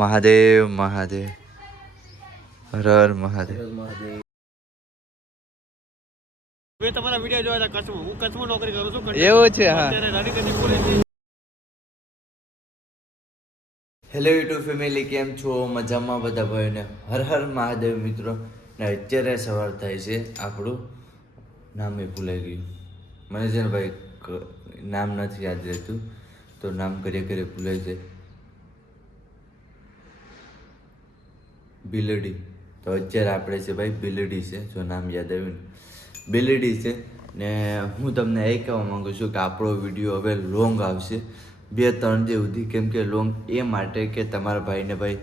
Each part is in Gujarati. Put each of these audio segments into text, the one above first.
મહાદેવ મહાદેવ, હર હર મહાદેવ. મેં તમારા વિડીયો જોયા હતા કચ્છમાં. હું કચ્છમાં નોકરી કરું છું. એવું છે? હા. અત્યારે Raniganj police. Hello YouTube family, કેમ છો? મજામાં બધા ભાઈને? હર હર મહાદેવ મિત્રો. ને અત્યારે સવાર થાય છે, આપણું નામે ભૂલાઈ ગયું. મને છે ને ભાઈ નામ નથી યાદ રહેતું, તો નામ કરીએ કરીએ ભૂલાઈ જાય. બિલડી. તો અત્યારે આપણે છે ભાઈ બિલડી છે, જો નામ યાદ આવ્યું ને, બિલડી છે. ને હું તમને એ કહેવા માગું છું કે આપણો વિડીયો હવે લોંગ આવશે, 2-3 દિવસ સુધી. કેમ કે લોંગ એ માટે કે તમારા ભાઈને ભાઈ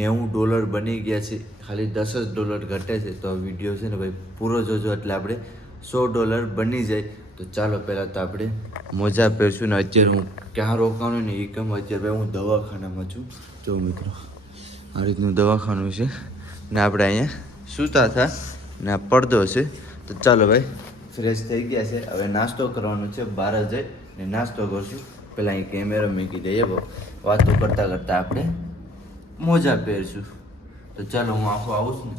$90 બની ગયા છે, ખાલી $10 ઘટે છે. તો આ વિડીયો છે ને ભાઈ પૂરો જોજો, એટલે આપણે $100 બની જાય. તો ચાલો પહેલાં તો આપણે મોજા પહેરશું. ને અત્યારે હું ક્યાં રોકાવાનું ને એ કેમ, અત્યારે ભાઈ હું દવાખાનામાં છું. જો મિત્રો, આ રીતનું દવાખાનું છે ને આપણે અહીંયા સૂતા હતા ને આ પડદો છે. તો ચાલો ભાઈ ફ્રેશ થઈ ગયા છે, હવે નાસ્તો કરવાનો છે. બહાર જઈ ને નાસ્તો કરશું. પહેલાં અહીં કેમેરા મૂકી દઈએ, વાતો કરતાં કરતાં આપણે મોજા પહેરશું. તો ચાલો હું આખો આવું છું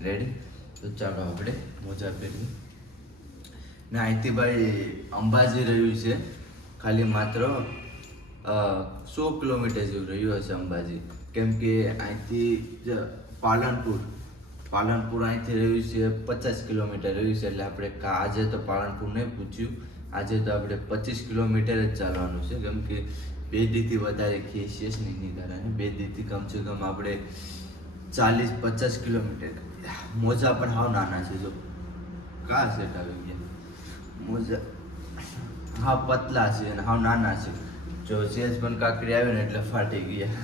ને રેડી. તો ચાલો આપણે મોજા પહેરીએ. ને અહીંથી ભાઈ અંબાજી રહ્યું છે, ખાલી માત્ર 100 કિલોમીટર જેવું રહ્યું હશે અંબાજી. કેમ કે અહીંથી પાલનપુર અહીંથી રહ્યું છે 50 કિલોમીટર રહ્યું છે. એટલે આપણે આજે તો પાલનપુર નહીં પૂછ્યું, આજે તો આપણે 25 કિલોમીટર જ ચાલવાનું છે. કેમ કે 2 દીથી વધારે ખેંચીએ જ નહીં કારણે 2 દીથી કમસે કમ આપણે 40-50 કિલોમીટર. મોજા પણ હાવ નાના છે, જો કા સેટ આવી ગયા મોજા, હા પતલા છે અને હાવ નાના છે. જો સેજ પણ કાકડી આવે ને એટલે ફાટી ગયા,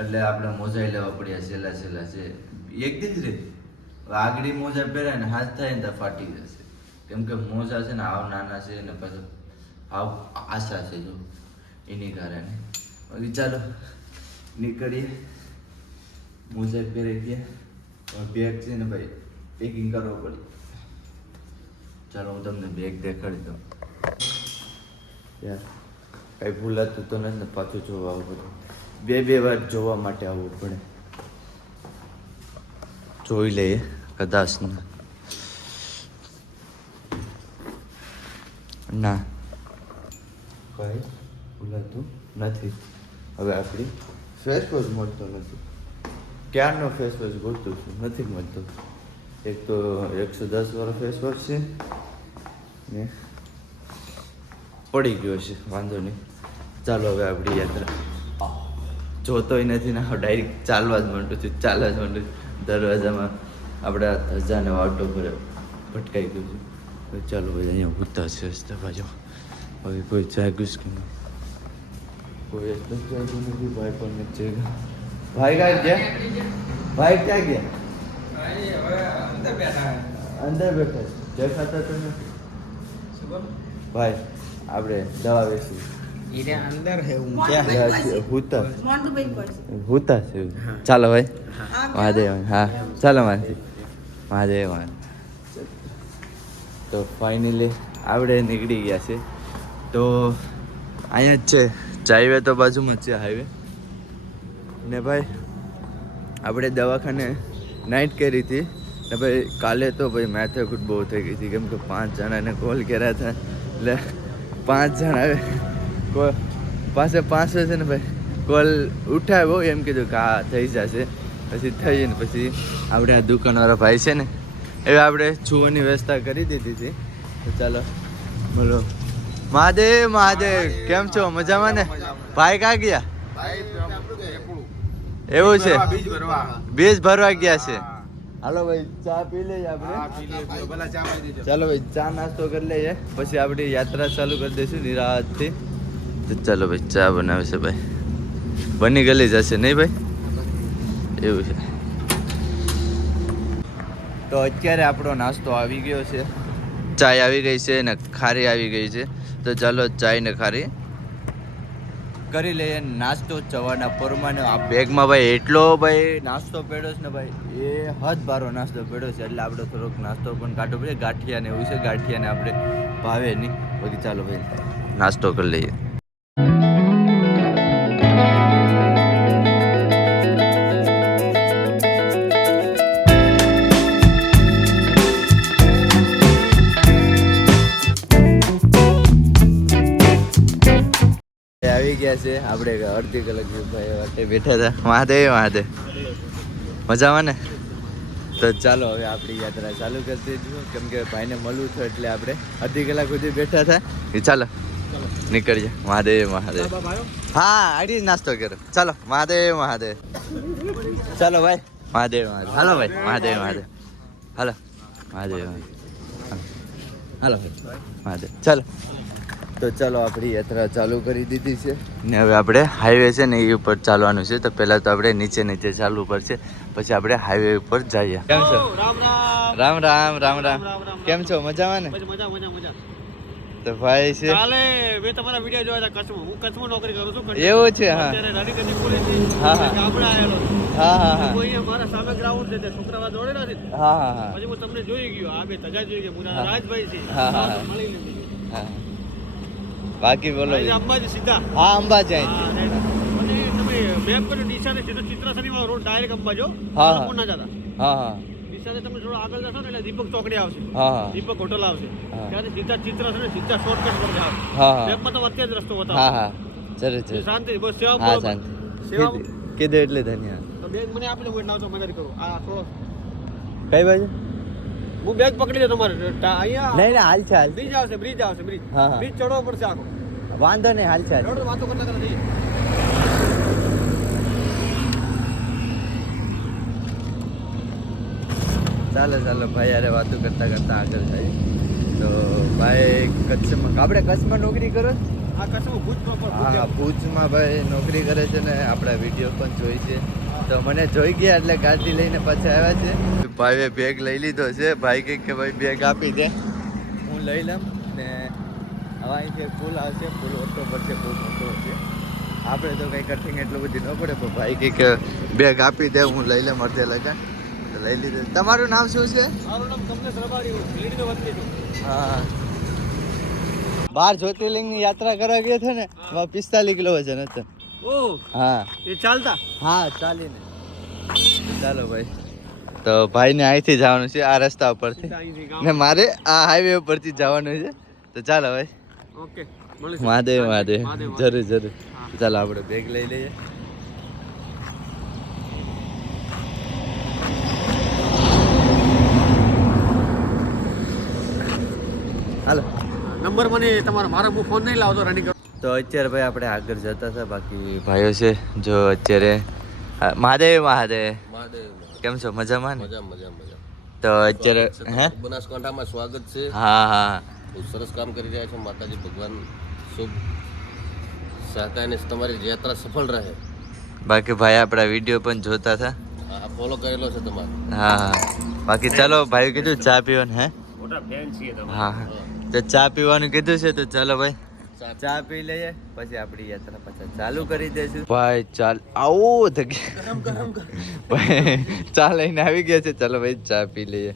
એટલે આપણે મોજા લેવા પડ્યા. સહેલા છે એક દી જ રે. આગળી મોજા પહેરાય ને હાથ થાય ને તો ફાટી જશે. કેમ કે મોજા છે ને હાવ નાના છે ને પછી હાવ આશા છે, જો એની કારણે. હવે ચાલો નીકળીએ. મોજા પહેરી ગયા, બેગ છે ને ભાઈ પેકિંગ કરવો પડે. ચાલો હું તમને બેગ દેખાડી દઉં. યાર કંઈ ભૂલાતું તો નથી ને, પાછું જોવા આવું બધું 2 વાર જોવા માટે આવવું પડે. જોઈ લઈએ કદાચ ના કઈ ભૂલાતું નથી. હવે આપણી ફેસ વોશ મળતો નથી, ક્યારનો ફેસ વોશ ગોતું છું, નથી મળતો. એક તો 110 વાળો ફેસ વોશ છે ને પડી ગયો છે, વાંધો નહીં. ચાલો હવે આપણી યાત્રા જોતોય નથી ને ડાયરેક્ટ ચાલવા જ માંડું છું. દરવાજામાં આપણે ધજાને વાટો પર ભટકાઈ ગયું છે. ચાલો ભાઈ અહીંયા ભૂતા છે રસ્તા બાજુ. હવે કોઈ જાગ્યું કે નહીં, કોઈ એકદમ જાગ્યું નથી. ભાઈ પણ નથી જાગ્યા. ભાઈ ક્યાં ગયા? અંદર બેઠા દેખાતા તો નથી. ભાઈ આપણે દવા વેચી અંદર है ભૂતા છે. ચાલો ભાઈ મહાદેવ. હા ચાલો મહાદેવ. તો ફાઇનલી આપણે નીકળી ગયા છે. તો અહીંયા જ છે, હાઈવે તો બાજુમાં જ છે હાઈવે. ને ભાઈ આપણે દવાખાને નાઇટ કરી હતી ને ભાઈ. કાલે તો ભાઈ માથાકૂટ બહુ થઈ ગઈ હતી, કેમ કે 5 જણાને કોલ કર્યા હતા. એટલે 5 જણા પાસે 500 છે ને ભાઈ કોલ ઉઠાવ્યો, એમ કીધું કે હા થઈ જશે. પછી થઈ ને પછી આપણે આ દુકાનવાળા ભાઈ છે ને એ આપણે છુવાની વ્યવસ્થા કરી દીધી હતી. તો ચાલો બોલો મહાદેવ. કેમ છો? મજામાં ને? ભાઈ ક્યાં ગયા? એવું છે, બીજ ભરવા ગયા છે. હાલો ભાઈ ચા પી લઈએ આપણે. ચાલો ભાઈ ચા નાસ્તો કરી લઈએ, પછી આપણી યાત્રા ચાલુ કરી દઈશું નિરાંતથી. તો ચાલો ભાઈ ચા બનાવે છે ભાઈ, બની ગયેલી જશે નહીં ભાઈ? એવું છે. તો અત્યારે આપણો નાસ્તો આવી ગયો છે, ચાય આવી ગઈ છે ને ખારી આવી ગઈ છે. તો ચાલો ચાય ને ખારી કરી લઈએ. નાસ્તો ચવાના પરમાને આ બેગમાં ભાઈ એટલો ભાઈ નાસ્તો પડ્યો છે ને ભાઈ, એ હદ બારો નાસ્તો પડ્યો છે. એટલે આપણે થોડોક નાસ્તો પણ કાઢવો પડે. ગાંઠિયા ને એવું છે, ગાંઠિયાને આપણે ભાવે નહીં. બાકી ચાલો ભાઈ નાસ્તો કરી લઈએ. ગયા છે આપણે અડધી કલાક ભાઈ વાટે બેઠા હતા મહાદેવ મહાદેવ મજામાં ને તો ચાલો હવે આપણી યાત્રા ચાલુ કરી દઈશું કેમ કે ભાઈને મળવું છે એટલે આપણે અડધી કલાક સુધી બેઠા હતા એ ચાલો નીકળીએ મહાદેવ મહાદેવ હા આડી જ નાસ્તો કર્યો ચાલો મહાદેવ મહાદેવ ચાલો ભાઈ મહાદેવ મહાદેવ હાલો ભાઈ મહાદેવ મહાદેવ હાલો મહાદેવ હાલો ભાઈ મહાદેવ ચાલો તો ચાલો આપણી યાત્રા ચાલુ કરી દીધી છે ને હવે આપણે હાઈવે છે ને એ ઉપર ચાલવાનું છે તો પહેલાં તો આપણે નીચે નીચે ચાલવું પડશે પછી આપણે હાઈવે ઉપર જઈએ કેમ છો રામ રામ રામ રામ કેમ છો મજામાં ને મજા તો ભાઈ છે કાલે મેં તમારા વિડિયો જોયા હતા કચ્છમાં હું કચ્છમાં નોકરી કરું છું એવું છે હા અત્યારે રાણીકની પોલીસ હા, હા. ગામડે આવેલો હા હા હા હું અહીંયા મારા સામે ગ્રાઉન્ડ છે તે છોકરાવા દોડેલા છે હા હા હા પછી હું તમને જોઈ ગયો આ બે તજા જોઈ ગયા મુરા રાજભાઈ છે હા, હા, હા. મળી લીધી હા બાકી બોલો આજે અંબાજી સીધા હા અંબાજી હા, right. અને તમે મેપ કર્યો ડીસાને સીધો ચિત્રાસનીમાં રોડ ડાયરેક્ટ અંબાજો હા. પાલનપુર ના જતા હા હા ડીસાને તમે થોડો આગળ જશો ને એટલે દીપક ચોકડી આવશે હા હા દીપક હોટલ આવશે હા. ત્યાંથી સીધા ચિત્રાસન સીધા શોર્ટકટ પર જાવ હા હા મેપમાં તો અત્યારે જ રસ્તો હા બતાવો હા જરૂર જરૂર શાંતિ બસ સેવા હા બરોબર. શાંતિ સેવા કીધું એટલે ધન્યવાદ તો બેગ મને આપી દો ના તો મદદ કરું આ થોડો કઈ બાજુ હું બેગ પકડી દે તમારે અહીંયા નહીં ને હાલ છે હાલ છે. બ્રિજ આવશે બ્રિજ હા, હા. બ્રિજ ચડવો પડશે આખો વાંધો નહીં હાલ છે હાલ છે. રોડ વાતો કરતા કરતા જઈએ ચાલો ચાલો ભાઈ યારે વાતો કરતા કરતા આગળ થાય તો ભાઈ કચ્છમાં આપણે કચ્છમાં નોકરી કરો છો? આ કચ્છમાં ભૂજ પ્રોપર હા ભુજમાં ભાઈ નોકરી કરે છે ને આપણા વિડીયો પણ જોઈ છે તો મને જોઈ ગયા એટલે ગાડી લઈને પાછા આવ્યા છે ભાઈએ બેગ લઈ લીધો છે ભાઈ કહે કે ભાઈ બેગ આપી દે હું લઈ લઉં ને હવે અહીંથી પુલ આવશે પુલ ઓટો પડશે બહુ મોટો છે આપણે તો કંઈ કઠિન એટલું બધી ન પડે પણ ભાઈ કહે કે બેગ આપી દે હું લઈ લઉં અડધે લગન તો લઈ લીધું તમારું નામ શું છે મારું નામ કમલેશ રબારી હું લીડીનો વતની છું હા 12 જ્યોતિર્લિંગની યાત્રા કરવા ગયા છે ને એમાં 45 કિલો વજન હતું ઓહ હા એ ચાલતા હા ચાલીને ચાલો ભાઈ તો ભાઈને અહીંથી જવાનું છે આ રસ્તા ઉપરથી સીધા અહીંથી ગામ ને મારે આ હાઈવે ઉપરથી જવાનું છે તો ચાલો ભાઈ ઓકે મળીશું. મહાદેવ મહાદેવ મહાદેવ. જરૂર જરૂર હા. ચાલો આપણે બેગ લઈ લઈએ હાલો નંબર મને તમારો મારો હું ફોન નહીં લાવતો રનિંગ તો અત્યારે ભાઈ આપણે આગળ જતા હતા બાકી ભાઈઓ છે જો અત્યારે મહાદેવ મહાદેવ કેમ છો મજામાં ને મજા તો અત્યારે હે બનાસકાંઠામાં સ્વાગત છે હા હા બહુ સરસ કામ કરી રહ્યા છો માતાજી ભગવાન શુભ સહકાર ને તમારી યાત્રા સફળ રહે બાકી ભાઈ આપણા વિડીયો પણ જોતા હતા આ ફોલો કરેલો છે તમારે હા હા બાકી ચાલો ભાઈ કીધું ચા પીવાનું હે મોટા ફેન છીએ તમે હા હા તો ચા પીવાનું કીધું છે તો ચાલો ભાઈ ચા પી લઈએ પછી આપણી યાત્રા પાછા ચાલુ કરી દઈશું ભાઈ ચાલ આવો ભાઈ ચા લઈને આવી ગયા છે ચાલો ભાઈ ચા પી લઈએ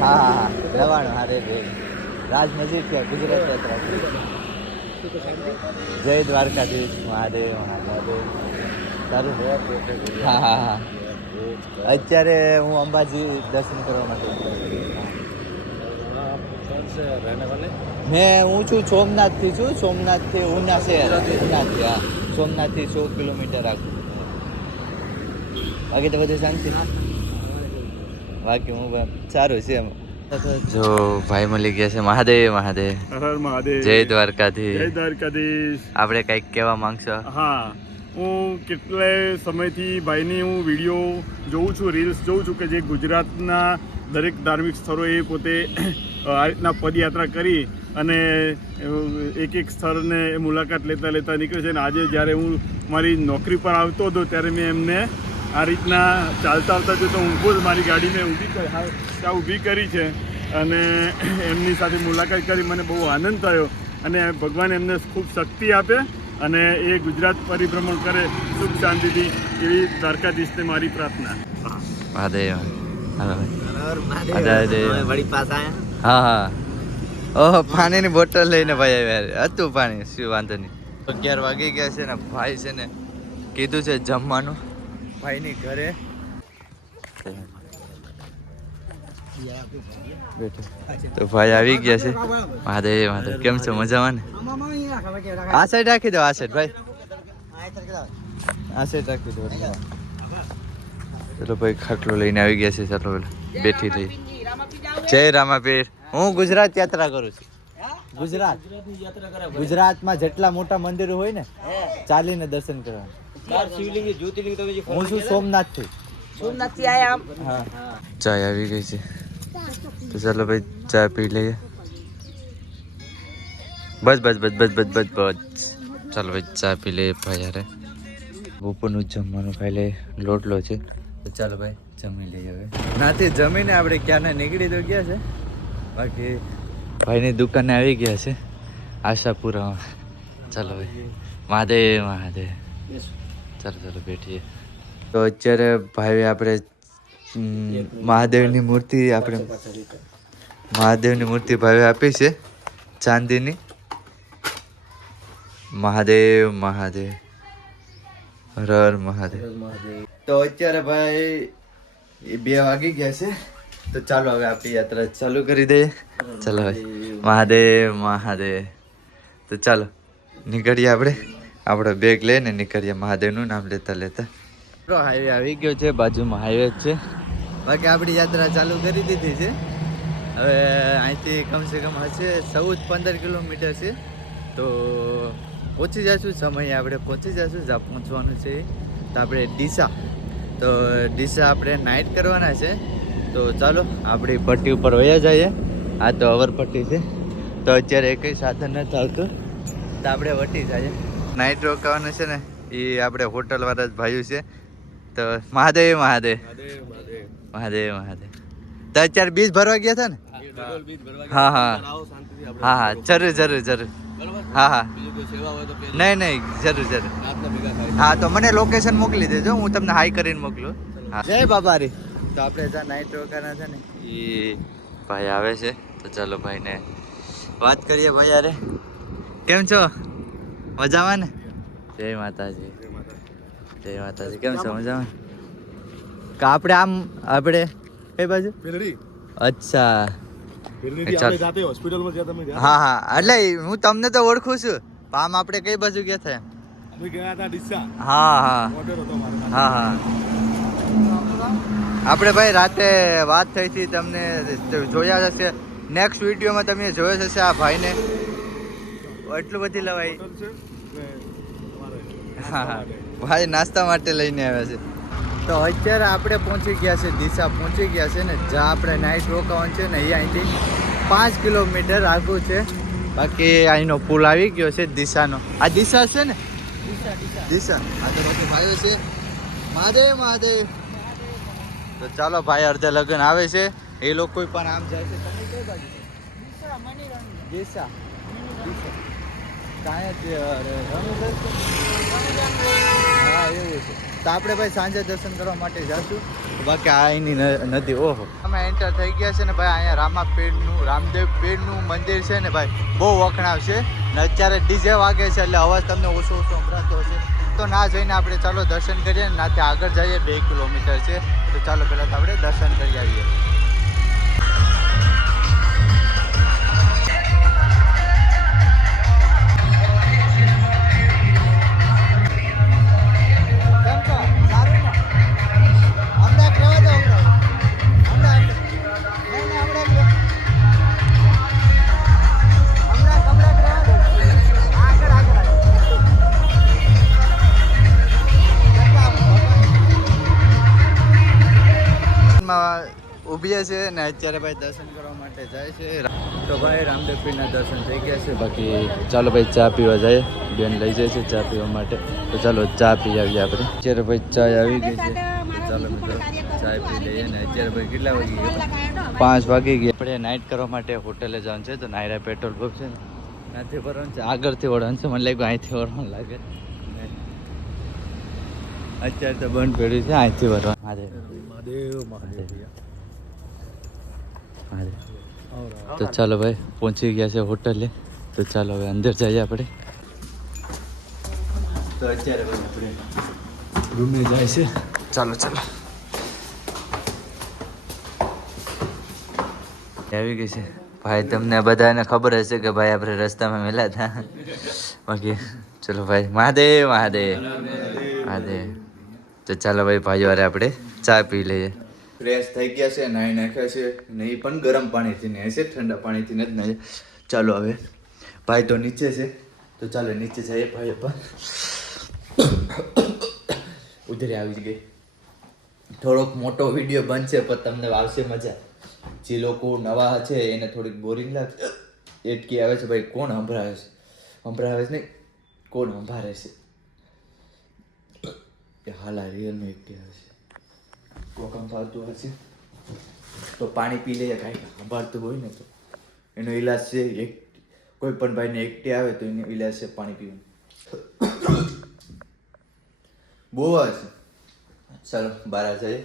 હા હા હા દવાણું હારે રાજ નજીક છે ગુજરાત યાત્રા જય દ્વારકાધીશ મહાદેવ મહાદેવ સારું હા હા હા અત્યારે હું અંબાજી દર્શન કરવા માટે હું છું સોમનાથથી સોમનાથથી ઉના શહેર ઉનાથી હા સોમનાથથી 100 કિલોમીટર આગળ બાકી તો બધું શાંતિ બાકી હું સારું છે એમ જો ભાઈ મળી ગયા છે મહાદેવ મહાદેવ હર મહાદેવ જય દ્વારકાધીશ જય દ્વારકાધીશ આપણે કંઈક કહેવા માંગશો હા હું કેટલાય સમયથી ભાઈની હું વિડીયો જોઉં છું રીલ્સ જોઉં છું કે જે ગુજરાતના દરેક ધાર્મિક સ્થળોએ પોતે આ રીતના પદયાત્રા કરી અને એક એક સ્થળને મુલાકાત લેતા નીકળે છે અને આજે જ્યારે હું મારી નોકરી પર આવતો હતો ત્યારે મેં એમને આ રીતના ચાલતા આવતા જો તો ઊભો જ મારી ગાડીને ઊભી કરી છે અને એમની સાથે મુલાકાત કરી મને બહુ આનંદ થયો અને ભગવાન એમને ખૂબ શક્તિ આપે અને એ ગુજરાત પરિભ્રમણ કરે સુખ શાંતિથી એવી દ્વારકાધીશને મારી પ્રાર્થના મહાદેવ હાલો ભાઈ હા હા ઓહો પાણીની બોટલ લઈને ભાઈ આવ્યા હતું પાણી શું વાંધો નહીં 11 વાગી ગયા છે ને ભાઈ છે ને કીધું છે જમવાનું ભાઈની ઘરે તો ભાઈ આવી ગયા છે મહાદેવ મહાદેવ કેમ છો મજામાં ને આ સાઈડ રાખી દો, આ સાઈડ ભાઈ, આ સાઈડ રાખી દો. ચલો ભાઈ ખાટલો લઈને આવી ગયા છે. ચાલો બેઠી લઈ. જય રામાપીર. હું ગુજરાત યાત્રા કરું છું. ગુજરાતમાં જેટલા મોટા મંદિરો હોય ને ચાલીને દર્શન કરવાનું. હું છું સોમનાથ થી. હા, ચાય આવી ગઈ છે તો ચાલો ભાઈ ચા પી લઈએ. બસ બસ બસ બસ બસ બસ બસ. ચાલો ભાઈ ચા પી લઈએ ભાઈ. યાર બપોરનું જમવાનું ખાઈ લે, લોટલો છે તો ચાલો ભાઈ જમી લઈએ. હવે નાથી જમીને આપણે ક્યાંને નીકળી તો ગયા છે, બાકી ભાઈની દુકાને આવી ગયા છે આશાપુરામાં. ચાલો ભાઈ, મહાદેવ મહાદેવ. ચાલો ચાલો બેઠીએ. તો અત્યારે ભાઈ આપણે મહાદેવની મૂર્તિ ભાઈ આપી છે ચાંદીની. મહાદેવ મહાદેવ, હર હર મહાદેવ. તો અત્યારે ભાઈ 2 વાગી ગયા છે તો ચાલો હવે આપણી યાત્રા ચાલુ કરી દઈએ. ચાલો ભાઈ, મહાદેવ મહાદેવ. તો ચાલો નીકળીએ આપણે. આપણો બેગ લઈને નીકળીએ મહાદેવનું નામ લેતા લેતા. હાઈવે આવી ગયો છે, બાજુમાં હાઈવે જ છે. બાકી આપણી યાત્રા ચાલુ કરી દીધી છે. હવે અહીંથી કમસે કમ હશે 14-15 કિલોમીટર છે તો પહોંચી જઈશું. સમયે આપણે પહોંચી જઈશું. જ્યાં પહોંચવાનું છે તો આપણે ડીસા. તો ડીસા આપણે નાઇટ કરવાના છે. તો ચાલો આપણી પટ્ટી ઉપર વયા જઈએ. આ તો અવરપટ્ટી છે તો અત્યારે કંઈ સાધન નથી આવતું તો આપણે વટી જઈએ. નાઇટ રોકાવાનું છે ને એ આપણે હોટલવાળા જ ભાઈઓ છે. તો મહાદેવ મહાદેવ મહાદેવ મહાદેવ. તો અત્યારે બીજ ભરવા ગયા હતા ને? હા હા હા હા, જરૂર જરૂર જરૂર. હા હા, નહીં નહીં, જરૂર જરૂર. હા તો મને લોકેશન મોકલી દેજો, હું તમને હાઈ કરીને મોકલું. હા, જય બાબારી. તો આપણે જ્યાં નાઇટ રોકાના છે ને એ ભાઈ આવે છે તો ચાલો ભાઈને વાત કરીએ. ભાઈ યારે કેમ છો? મજામાં ને? જય માતાજી. જય માતાજી. કેમ છો? મજામાં? આપણે કઈ બાજુ? અચ્છા, હા હા, એટલે હું તમને તો ઓળખું છું. આમ આપણે કઈ બાજુ ગયા હતા? હા હા હા હા. આપણે ભાઈ રાતે વાત થઈ હતી, તમને જોયા હશે. નેક્સ્ટ વિડીયોમાં તમે જોયો હશે આ ભાઈને. એટલું બધી લવાય. હા હા, ભાઈ નાસ્તા માટે લઈને આવ્યા છે. તો અત્યારે આપણે પહોંચી ગયા છે ડીસા. પહોંચી ગયા છે ને જ્યાં આપણે નાઇટ રોકાવાનું છે ને એ અહીંથી 5 કિલોમીટર આગળ છે. બાકી અહીંનો પુલ આવી ગયો છે ડીસાનો. આ ડીસા છે ને? ડીસા. આ તો બધું ભાઈઓ છે. મહાદેવ મહાદેવ. તો ચાલો ભાઈ, અડધે લગ્ન આવે છે એ લોકો પણ આમ જાય છે. તમે કઈ બાજુ? ડીસા. હા એવું છે. તો આપણે ભાઈ સાંજે દર્શન કરવા માટે જઈશું. બાકી આ અહીંની નદી. ઓહો, અમે એન્ટર થઈ ગયા છે ને ભાઈ. અહીંયા રામદેવ પીરનું મંદિર છે ને ભાઈ, બહુ વખણાવ છે ને. અત્યારે ડીજે વાગે છે એટલે અવાજ તમને ઓછો સંભળાતો હશે. તો ના જઈને આપણે ચાલો દર્શન કરીએ ને નાથી આગળ જઈએ. 2 કિલોમીટર છે તો ચાલો પહેલાં તો આપણે દર્શન કરી આવીએ. ઊભી છે ને અત્યારે ભાઈ દર્શન કરવા માટે જાય છે. તો ભાઈ રામદેવ પીરના દર્શન થઈ ગયા છે. બાકી ચાલો ભાઈ ચા પીવા જાય. બેન લઈ જાય છે ચા પીવા માટે. તો ચાલો ચા પી આવીએ આપણે. અત્યારે ભાઈ ચા આવી ગઈ છે. ચાલો મિત્રો ચા પી લઈએ ને. અત્યારે ભાઈ કેટલા વાગી ગયા? 5 વાગી ગયા. આપણે નાઇટ કરવા માટે હોટલે જવાનું છે. તો નાયરા પેટ્રોલ પંપ છે ને ત્યાંથી ભરવાનું છે. આગળથી વળવાનું છે. મને લાગ્યું અહીંથી વળવાનું લાગે. અત્યારે તો બંધ પડ્યું છે. અહીંથી વળવાનું. મહાદેવ મહાદેવ. તો ચાલો ભાઈ પહોંચી ગયા છે હોટલે. તો ચાલો હવે અંદર જઈએ આપણે. તો અત્યારે ભાઈ આપણે રૂમે જાય છે. ચાલો ચાલો. આવી ગઈ છે ભાઈ તમને બધાને ખબર હશે કે ભાઈ આપણે રસ્તામાં મળ્યા હતા બાકી ચલો ભાઈ મહાદેવ મહાદેવ મહાદેવ તો ચાલો ભાઈ ભાઈઓ વારે આપણે ચા પી લઈએ ફ્રેશ થઈ ગયા છે નાહી નાખ્યા છે ને એ પણ ગરમ પાણીથી નાહે છે ઠંડા પાણીથી નથી નાહે ચાલો હવે ભાઈ તો નીચે છે તો ચાલો નીચે જઈએ ભાઈ પણ ઉધરે આવી ગઈ થોડોક મોટો વિડીયો બનશે પણ તમને આવશે મજા જે લોકો નવા છે એને થોડીક બોરિંગ લાગશે એટકી આવે છે ભાઈ કોણ સંભળાવે છે નહીં કોણ સંભાળે છે હાલ આ રિયલનું એકટી આવે છે કોક સંભાળતું હશે તો પાણી પી લઈએ કાંઈ સંભાળતું હોય ને તો એનો ઈલાજ છે એક કોઈ પણ ભાઈને એકટી આવે તો એનો ઈલાજ છે પાણી પીવાનું બહુ હશે ચાલો બાર જઈએ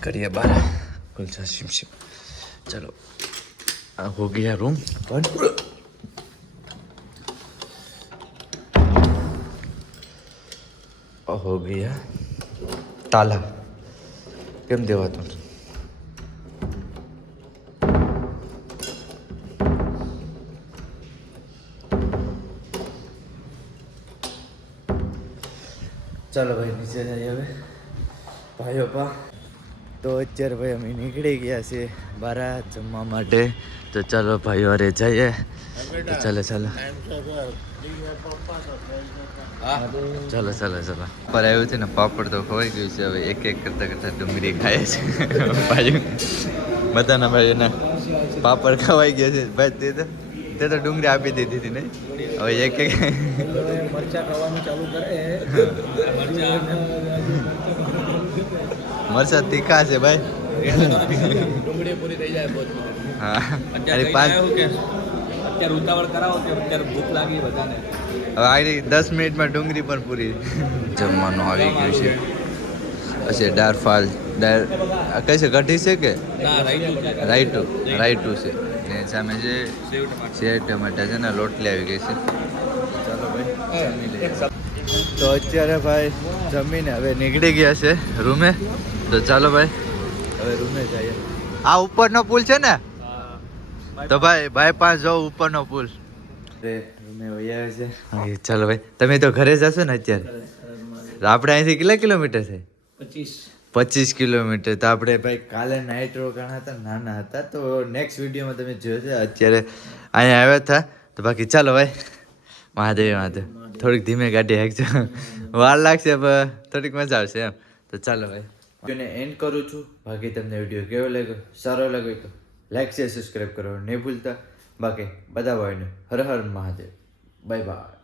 કરીએ બાર गुलजा सिम सिम चलो हो गया रूम पर हो गया ताला केम देवाતું ચાલો ભાઈ નીચે જઈએ હવે ભાઈઓ પા તો અત્યારે ભાઈ અમે નીકળી ગયા છીએ બારા જમવા માટે તો ચાલો ભાઈઓ અરે જઈએ તો ચાલો ચાલો ચાલો ચાલો ચાલો પર આવ્યું છે ને પાપડ તો ખવાઈ ગયું છે હવે એક એક કરતા કરતા ડુંગળી ખાય છે ભાઈ બધાના ભાઈઓને પાપડ ખવાઈ ગયા છે ભાઈ તે તો ડુંગળી આપી દીધી હતી નહીં હવે એક એક મરચા ખાવાનું ચાલુ કરે મરચા તીખા છે ભાઈ ડુંગળી પૂરી થઈ જાય બહુ હા અત્યારે ઉતાવળ કરાવો કે અત્યારે ભૂખ લાગી બધાને હવે આવી 10 મિનિટમાં ડુંગળી પણ પૂરી જમવાનું આવી ગયું છે પછી દાળ ફાલ દાળ કઈ છે કઢી છે કે રાઈટું છે ને સામે જે સેવ ટમાટા છે ને રોટલી આવી ગઈ છે ચાલો ભાઈ જમી લઈએ તો અત્યારે ભાઈ જમીને હવે નીકળી ગયા છે રૂમે તો ચાલો ભાઈ હવે રૂમે જઈએ આ ઉપરનો પુલ છે ને તો ભાઈ બાયપાસ જાઓ ઉપરનો પુલ રૂમે વહી આવે છે ચાલો ભાઈ તમે તો ઘરે જશો ને અત્યારે આપણે અહીંથી કેટલા કિલોમીટર છે 25 કિલોમીટર તો આપણે ભાઈ કાલે નાઇટ રોકાણા હતા નાના હતા તો નેક્સ્ટ વિડીયોમાં તમે જોયો છે અત્યારે અહીંયા આવ્યા હતા તો બાકી ચાલો ભાઈ મહાદેવ મહાદેવ થોડીક ધીમે ગાડી હાંકજો વાર લાગશે પણ થોડીક મજા આવશે એમ તો ચાલો ભાઈ વિડીયોને એન્ડ કરું છું બાકી તમને વિડીયો કેવો લાગ્યો સારો લાગ્યો તો લાઈક શેર સબસ્ક્રાઈબ કરો નહીં ભૂલતા બાકી બધા ભાઈને હર હર મહાદેવ બાય બાય